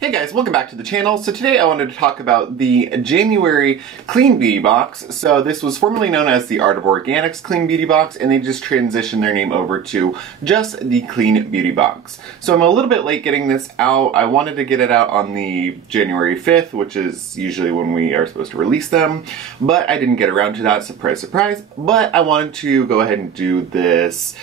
Hey guys, welcome back to the channel. So today I wanted to talk about the January Clean Beauty box. So this was formerly known as the Art of Organics Clean Beauty box, and they just transitioned their name over to just the Clean Beauty box. So I'm a little bit late getting this out. I wanted to get it out on the January 5th, which is usually when we are supposed to release them, but I didn't get around to that, surprise, surprise. But I wanted to go ahead and do this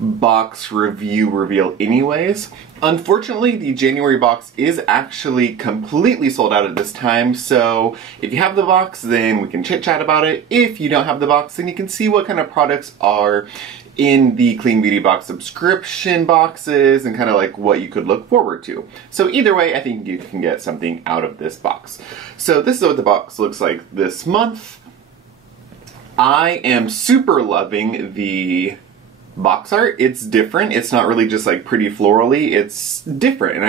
box review reveal anyways. Unfortunately, the January box is actually completely sold out at this time, so if you have the box, then we can chit chat about it. If you don't have the box, then you can see what kind of products are in the Clean Beauty box subscription boxes and kind of like what you could look forward to. So either way, I think you can get something out of this box. So this is what the box looks like this month. I am super loving the box art. It's different. It's not really just like pretty florally. It's different, and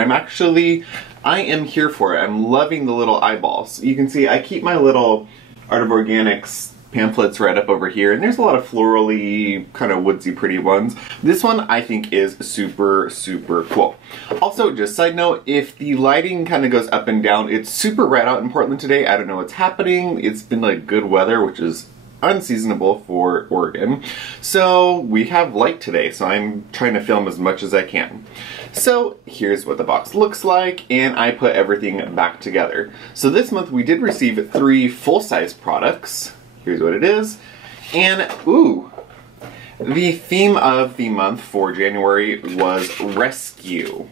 I am here for it. I'm loving the little eyeballs. You can see I keep my little Art of Organics pamphlets right up over here, and there's a lot of florally, kind of woodsy pretty ones. This one I think is super, super cool. Also, just side note, if the lighting kind of goes up and down, it's super red out in Portland today. I don't know what's happening. It's been like good weather, which is unseasonable for Oregon. So we have light today, so I'm trying to film as much as I can. So here's what the box looks like, and I put everything back together. So this month we did receive 3 full-size products. Here's what it is. And ooh, the theme of the month for January was rescue.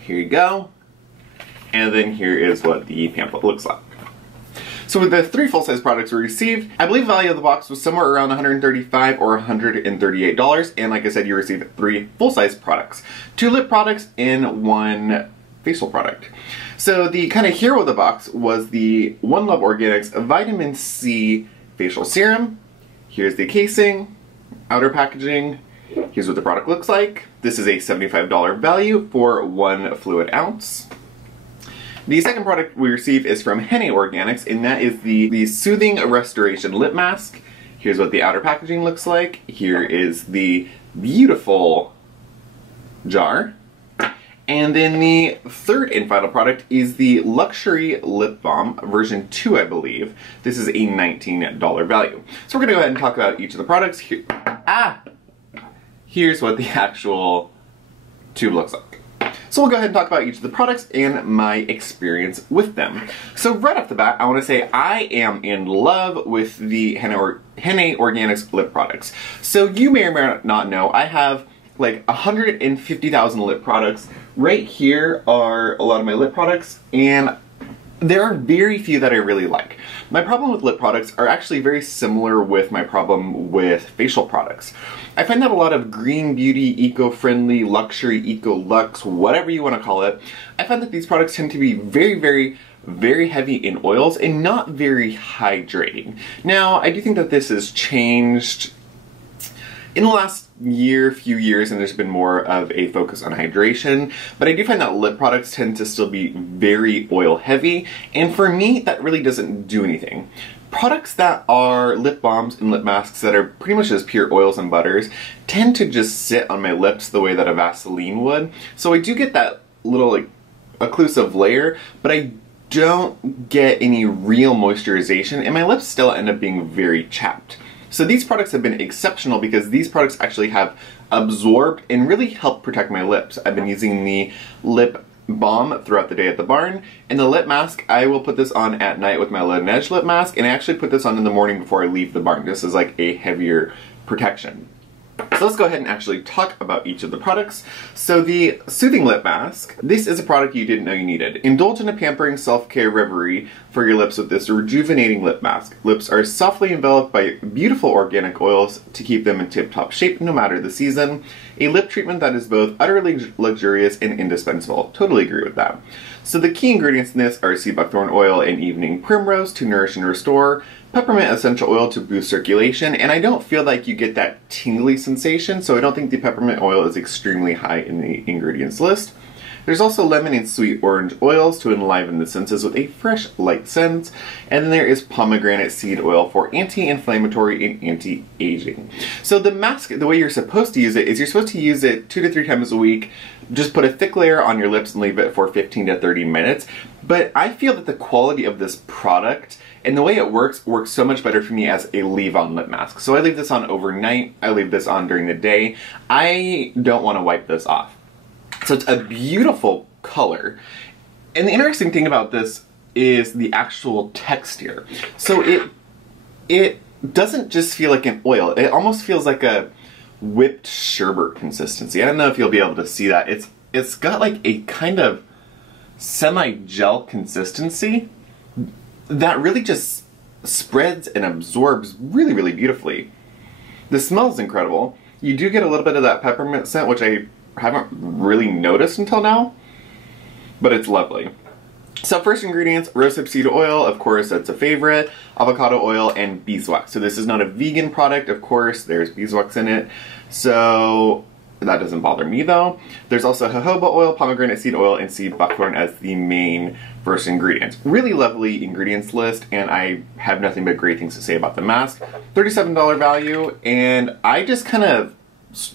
Here you go. And then here is what the pamphlet looks like. So with the 3 full-size products we received, I believe the value of the box was somewhere around $135 or $138, and like I said, you received 3 full-size products. 2 lip products and 1 facial product. So the kind of hero of the box was the One Love Organics Vitamin C Facial Serum. Here's the casing, outer packaging. Here's what the product looks like. This is a $75 value for 1 fluid ounce. The second product we received is from Henne Organics, and that is the Soothing Restoration Lip Mask. Here's what the outer packaging looks like. Here is the beautiful jar. And then the third and final product is the Luxury Lip Balm, version 2, I believe. This is a $19 value. So we're gonna go ahead and talk about each of the products. Here's what the actual tube looks like. So we'll go ahead and talk about each of the products and my experience with them. So right off the bat, I want to say I am in love with the Henne Organics lip products. So you may or may not know, I have like 150,000 lip products. Right here are a lot of my lip products, and there are very few that I really like. My problem with lip products are actually very similar with my problem with facial products. I find that a lot of green beauty, eco-friendly, luxury, eco-lux, whatever you want to call it, I find that these products tend to be very heavy in oils and not very hydrating. Now, I do think that this has changed in the last few years, and there's been more of a focus on hydration, but I do find that lip products tend to still be very oil heavy, and for me, that really doesn't do anything. Products that are lip balms and lip masks that are pretty much just pure oils and butters tend to just sit on my lips the way that a Vaseline would, so I do get that little like occlusive layer, but I don't get any real moisturization, and my lips still end up being very chapped. So these products have been exceptional because these products actually have absorbed and really helped protect my lips. I've been using the lip balm throughout the day at the barn, and the lip mask, I will put this on at night with my Laneige lip mask, and I actually put this on in the morning before I leave the barn. This is like a heavier protection. So let's go ahead and actually talk about each of the products. So the Soothing Lip Mask, this is a product you didn't know you needed. Indulge in a pampering self-care reverie for your lips with this rejuvenating lip mask. Lips are softly enveloped by beautiful organic oils to keep them in tip-top shape no matter the season. A lip treatment that is both utterly luxurious and indispensable. Totally agree with that. So the key ingredients in this are sea buckthorn oil and evening primrose to nourish and restore, peppermint essential oil to boost circulation, and I don't feel like you get that tingly sensation, so I don't think the peppermint oil is extremely high in the ingredients list. There's also lemon and sweet orange oils to enliven the senses with a fresh, light scent. And then there is pomegranate seed oil for anti-inflammatory and anti-aging. So the mask, the way you're supposed to use it is you're supposed to use it 2 to 3 times a week. Just put a thick layer on your lips and leave it for 15 to 30 minutes. But I feel that the quality of this product and the way it works so much better for me as a leave-on lip mask. So I leave this on overnight, I leave this on during the day. I don't want to wipe this off. So it's a beautiful color. And the interesting thing about this is the actual texture. So it doesn't just feel like an oil, it almost feels like a whipped sherbet consistency. I don't know if you'll be able to see that. It's got like a kind of semi-gel consistency that really just spreads and absorbs really, really beautifully. The smell is incredible. You do get a little bit of that peppermint scent, which I haven't really noticed until now, but it's lovely. So first ingredients, rosehip seed oil, of course that's a favorite, avocado oil, and beeswax. So this is not a vegan product, of course, there's beeswax in it, so that doesn't bother me though. There's also jojoba oil, pomegranate seed oil, and seed buckthorn as the main first ingredients. Really lovely ingredients list, and I have nothing but great things to say about the mask. $37 value, and I just kind of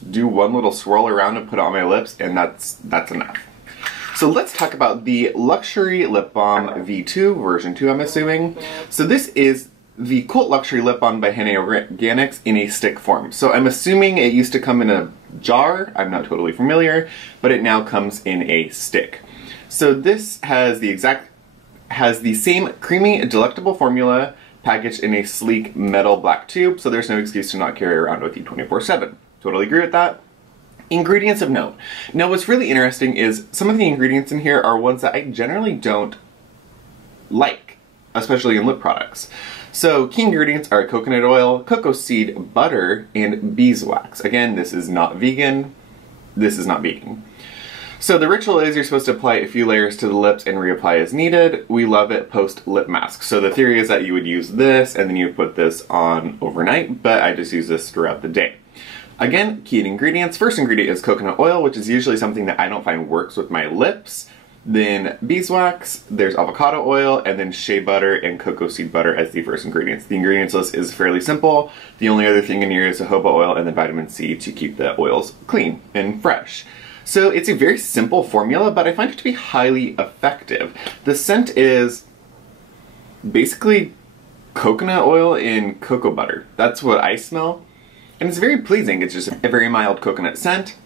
do one little swirl around and put it on my lips, and that's enough. So let's talk about the Luxury Lip Balm V2, version 2 I'm assuming. So this is the Cult Luxury Lip Balm by Henne Organics in a stick form. So I'm assuming it used to come in a jar, I'm not totally familiar, but it now comes in a stick. So this has the same creamy, delectable formula packaged in a sleek metal black tube, so there's no excuse to not carry around with you 24/7. Totally agree with that. Ingredients of note. Now what's really interesting is some of the ingredients in here are ones that I generally don't like, especially in lip products. So key ingredients are coconut oil, cocoa seed, butter, and beeswax. Again, this is not vegan. This is not vegan. So the ritual is you're supposed to apply a few layers to the lips and reapply as needed. We love it post lip mask. So the theory is that you would use this and then you put this on overnight, but I just use this throughout the day. Again, key ingredients. First ingredient is coconut oil, which is usually something that I don't find works with my lips. Then beeswax, there's avocado oil, and then shea butter and cocoa seed butter as the first ingredients. The ingredients list is fairly simple. The only other thing in here is jojoba oil and then vitamin C to keep the oils clean and fresh. So it's a very simple formula, but I find it to be highly effective. The scent is basically coconut oil and cocoa butter. That's what I smell. And it's very pleasing. It's just a very mild coconut scent,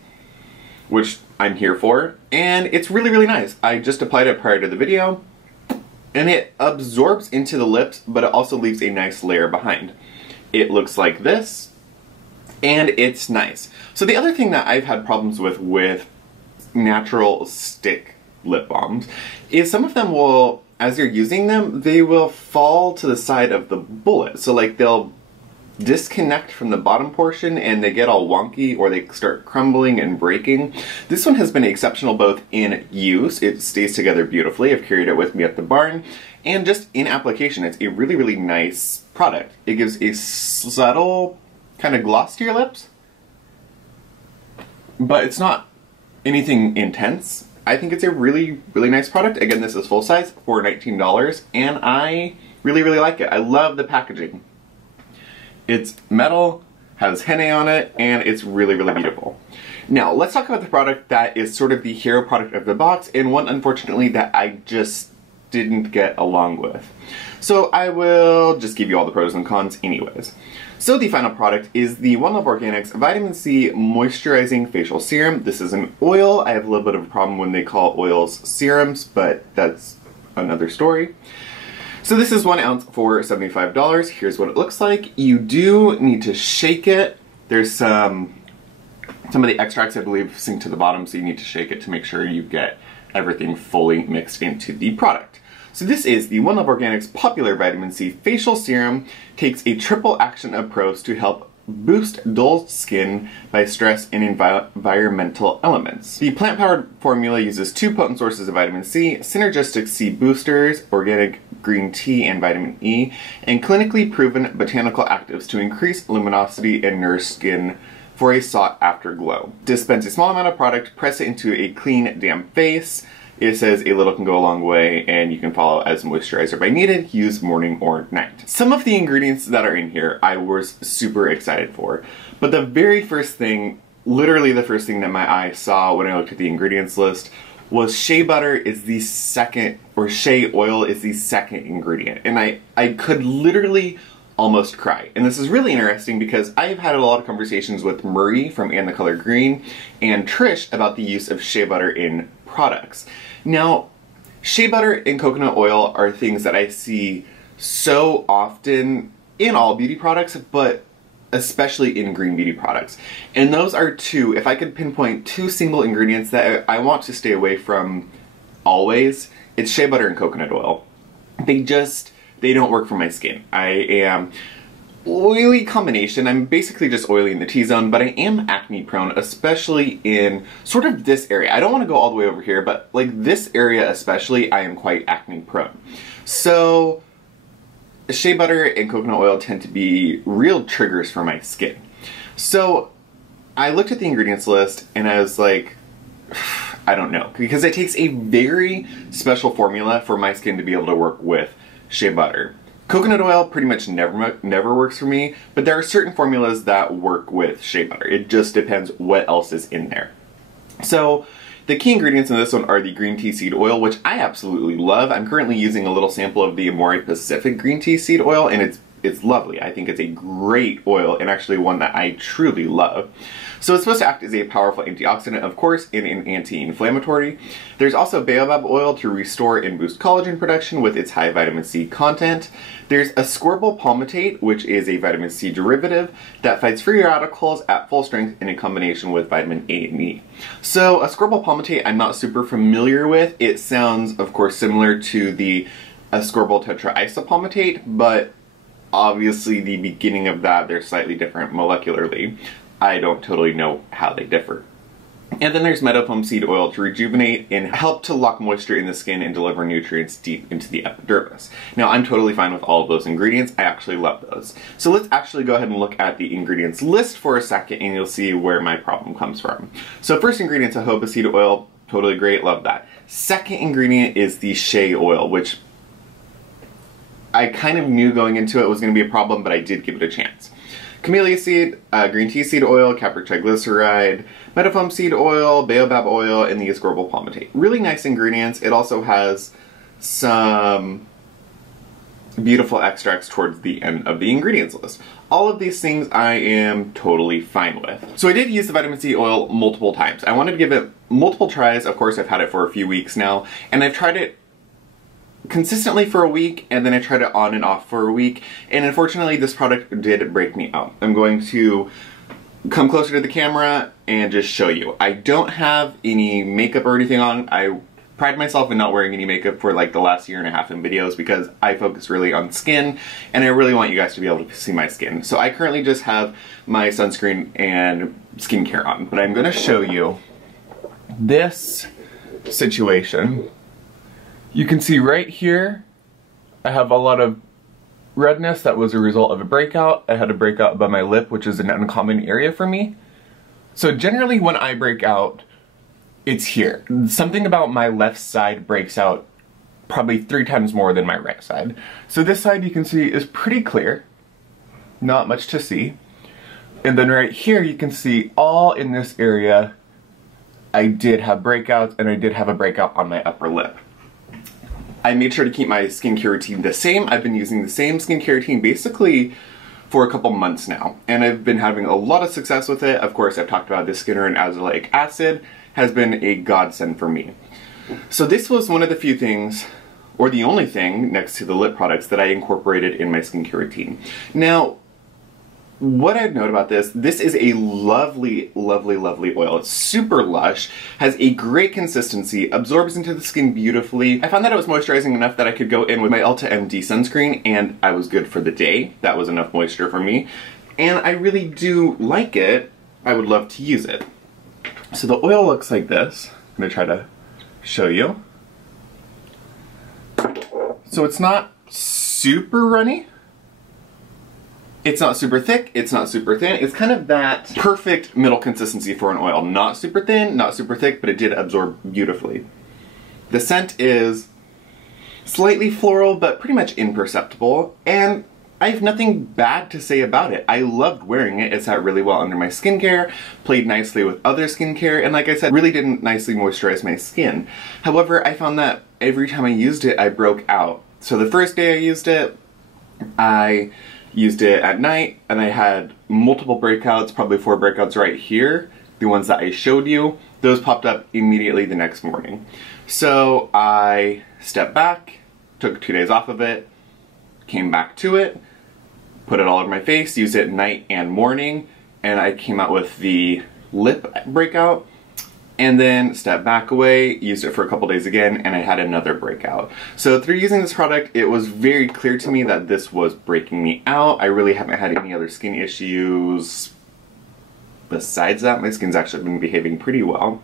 which I'm here for, and it's really, really nice. I just applied it prior to the video, and it absorbs into the lips, but it also leaves a nice layer behind. It looks like this, and it's nice. So the other thing that I've had problems with natural stick lip balms is some of them will, as you're using them, they will fall to the side of the bullet. So like they'll disconnect from the bottom portion and they get all wonky or they start crumbling and breaking. This one has been exceptional both in use, it stays together beautifully, I've carried it with me at the barn, and just in application. It's a really, really nice product. It gives a subtle kind of gloss to your lips, but it's not anything intense. I think it's a really, really nice product. Again, this is full size for $19, and I really, really like it. I love the packaging. It's metal, has Henne on it, and it's really, really beautiful. Now, let's talk about the product that is sort of the hero product of the box, and one, unfortunately, that I just didn't get along with. So I will just give you all the pros and cons anyways. So the final product is the One Love Organics Vitamin C Moisturizing Facial Serum. This is an oil. I have a little bit of a problem when they call oils serums, but that's another story. So this is 1 ounce for $75. Here's what it looks like. You do need to shake it. There's some of the extracts, I believe, sink to the bottom, so you need to shake it to make sure you get everything fully mixed into the product. So this is the One Love Organics Popular Vitamin C Facial Serum. Takes a triple action approach to help boost dull skin by stress and environmental elements. The plant-powered formula uses 2 potent sources of vitamin C, synergistic C boosters, organic green tea and vitamin E, and clinically proven botanical actives to increase luminosity and nourish skin for a sought-after glow. Dispense a small amount of product, press it into a clean, damp face. It says a little can go a long way, and you can follow as moisturizer by needed. Use morning or night. Some of the ingredients that are in here I was super excited for, but the very first thing, literally the first thing that my eye saw when I looked at the ingredients list was shea butter is the second, or shea oil is the second ingredient. And I could literally almost cry. And this is really interesting because I've had a lot of conversations with Marie from And the Color Green and Trish about the use of shea butter in products. Now, shea butter and coconut oil are things that I see so often in all beauty products, but especially in green beauty products. And those are two, if I could pinpoint two single ingredients that I want to stay away from always, it's shea butter and coconut oil. They don't work for my skin. I am oily combination. I'm basically just oily in the T-zone, but I am acne prone, especially in sort of this area. I don't want to go all the way over here, but like this area especially, I am quite acne prone. So shea butter and coconut oil tend to be real triggers for my skin. So I looked at the ingredients list and I was like, I don't know, because it takes a very special formula for my skin to be able to work with shea butter. Coconut oil pretty much never works for me, but there are certain formulas that work with shea butter. It just depends what else is in there. So the key ingredients in this one are the green tea seed oil, which I absolutely love. I'm currently using a little sample of the Amore Pacific green tea seed oil, and it's lovely. I think it's a great oil and actually one that I truly love. So it's supposed to act as a powerful antioxidant, of course, and an anti-inflammatory. There's also baobab oil to restore and boost collagen production with its high vitamin C content. There's ascorbyl palmitate, which is a vitamin C derivative that fights free radicals at full strength in a combination with vitamin A and E. So ascorbyl palmitate I'm not super familiar with. It sounds, of course, similar to the ascorbyl tetraisopalmitate, but obviously the beginning of that, they're slightly different molecularly. I don't totally know how they differ. And then there's meadowfoam seed oil to rejuvenate and help to lock moisture in the skin and deliver nutrients deep into the epidermis. Now, I'm totally fine with all of those ingredients. I actually love those. So let's actually go ahead and look at the ingredients list for a second and you'll see where my problem comes from. So first ingredient, jojoba seed oil, totally great, love that. Second ingredient is the shea oil, which I kind of knew going into it was going to be a problem, but I did give it a chance. Camellia seed, green tea seed oil, capryl triglyceride, meadowfoam seed oil, baobab oil, and the ascorbyl palmitate. Really nice ingredients. It also has some beautiful extracts towards the end of the ingredients list. All of these things I am totally fine with. So I did use the vitamin C oil multiple times. I wanted to give it multiple tries. Of course, I've had it for a few weeks now, and I've tried it consistently for a week, and then I tried it on and off for a week, and unfortunately this product did break me out. I'm going to come closer to the camera and just show you. I don't have any makeup or anything on. I pride myself in not wearing any makeup for like the last year and a half in videos because I focus really on skin, and I really want you guys to be able to see my skin. So I currently just have my sunscreen and skincare on, but I'm going to show you this situation. You can see right here, I have a lot of redness that was a result of a breakout. I had a breakout above my lip, which is an uncommon area for me. So generally when I break out, it's here. Something about my left side breaks out probably 3 times more than my right side. So this side you can see is pretty clear, not much to see. And then right here you can see all in this area, I did have breakouts, and I did have a breakout on my upper lip. I made sure to keep my skincare routine the same. I've been using the same skincare routine basically for a couple months now, and I've been having a lot of success with it. Of course, I've talked about this Skinner and azelaic acid has been a godsend for me. So this was one of the few things, or the only thing next to the lip products that I incorporated in my skincare routine. Now, what I'd note about this is a lovely, lovely, lovely oil. It's super lush, has a great consistency, absorbs into the skin beautifully. I found that it was moisturizing enough that I could go in with my Ulta MD sunscreen and I was good for the day. That was enough moisture for me. And I really do like it. I would love to use it. So the oil looks like this. I'm gonna try to show you. So it's not super runny. It's not super thick, it's not super thin. It's kind of that perfect middle consistency for an oil. Not super thin, not super thick, but it did absorb beautifully. The scent is slightly floral, but pretty much imperceptible, and I have nothing bad to say about it. I loved wearing it. It sat really well under my skincare, played nicely with other skincare, and like I said, really didn't nicely moisturize my skin. However, I found that every time I used it, I broke out. So the first day I used it at night, and I had multiple breakouts, probably 4 breakouts right here. The ones that I showed you, those popped up immediately the next morning. So I stepped back, took 2 days off of it, came back to it, put it all over my face, used it night and morning, and I came out with the lip breakout, and then stepped back away, used it for a couple days again, and I had another breakout. So through using this product, it was very clear to me that this was breaking me out. I really haven't had any other skin issues. Besides that, my skin's actually been behaving pretty well.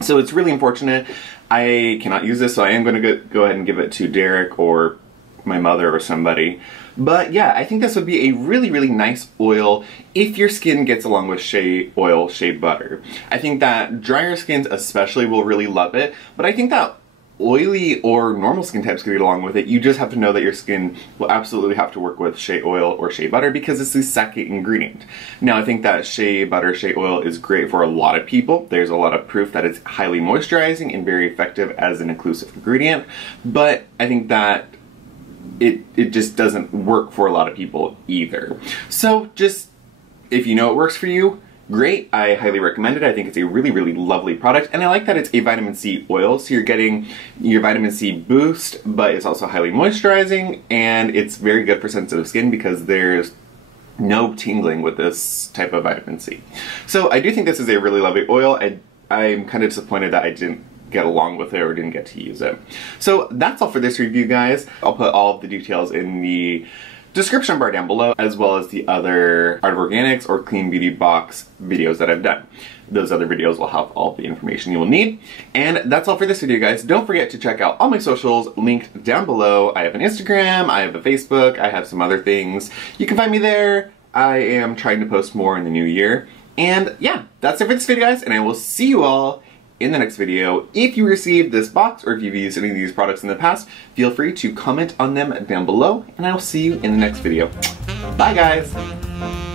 So it's really unfortunate. I cannot use this, so I am going to go ahead and give it to Derek or my mother or somebody. But yeah, I think this would be a really, really nice oil if your skin gets along with shea oil, shea butter. I think that drier skins especially will really love it, but I think that oily or normal skin types could get along with it. You just have to know that your skin will absolutely have to work with shea oil or shea butter because it's the second ingredient. Now, I think that shea butter, shea oil is great for a lot of people. There's a lot of proof that it's highly moisturizing and very effective as an inclusive ingredient, but I think that it just doesn't work for a lot of people either. So just, if you know it works for you, great. I highly recommend it. I think it's a really, really lovely product, and I like that it's a vitamin C oil, so you're getting your vitamin C boost, but it's also highly moisturizing, and it's very good for sensitive skin because there's no tingling with this type of vitamin C. So I do think this is a really lovely oil. I'm kind of disappointed that I didn't get along with it or didn't get to use it. So that's all for this review, guys. I'll put all of the details in the description bar down below, as well as the other Art of Organics or Clean Beauty box videos that I've done. Those other videos will have all the information you will need. And that's all for this video, guys. Don't forget to check out all my socials linked down below. I have an Instagram, I have a Facebook, I have some other things. You can find me there. I am trying to post more in the new year. And yeah, that's it for this video, guys, and I will see you all in the next video. If you received this box or if you've used any of these products in the past, feel free to comment on them down below, and I will see you in the next video. Bye, guys!